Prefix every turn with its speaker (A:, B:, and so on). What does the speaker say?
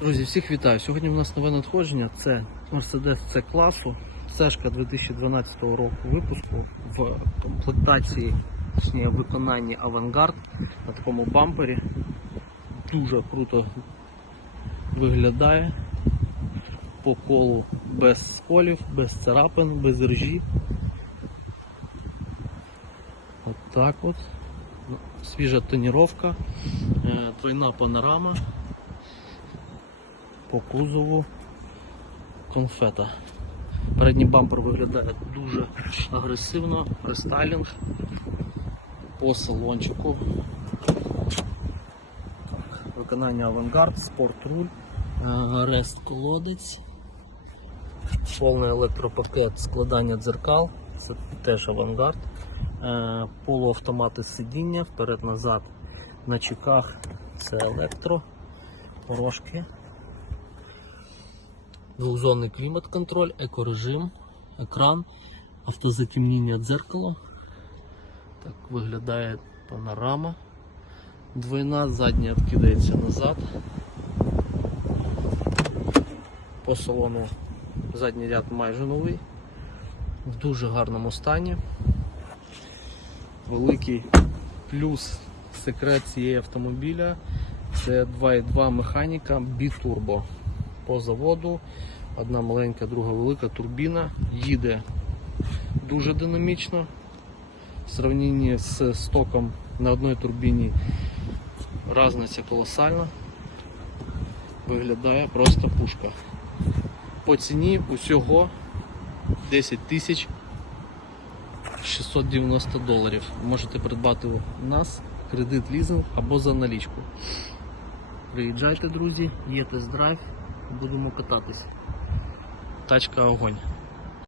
A: Друзі, всіх вітаю. Сьогодні у нас нове надходження. Це Mercedes C класу, Сешка 2012 року випуску в комплектації, точніше виконанні авангард на такому бампері. Дуже круто виглядає. По колу без сколів, без царапин, без ржі. От так от. Ну, Свіжа тоніровка, е, двойна панорама по кузову конфета. Передній бампер виглядає дуже агресивно, рестайлінг по салончику. Так, Виконання авангард, спорт руль, рест колодець, повний електропакет складання дзеркал, це теж авангард, Е, полуавтомати сидіння, вперед-назад на чеках це електро, порожки. Двохзонний клімат-контроль, екорежим, екран, автозатемніння дзеркало. Так виглядає панорама. Двойна, задня відкидається назад. По салону задній ряд майже новий, в дуже гарному стані. Великий плюс секрет цієї автомобіля це 2.2 механіка бітурбо по заводу. Одна маленька, друга велика турбіна. Їде дуже динамічно. В сравненні з стоком на одній турбіні різниця колосальна. Виглядає просто пушка. По ціні усього 10 тисяч 690 доларів. Можете придбати у нас кредит лізинг або за налічку. Приїжджайте, друзі, є тест-драйв, будемо кататись. Тачка огонь.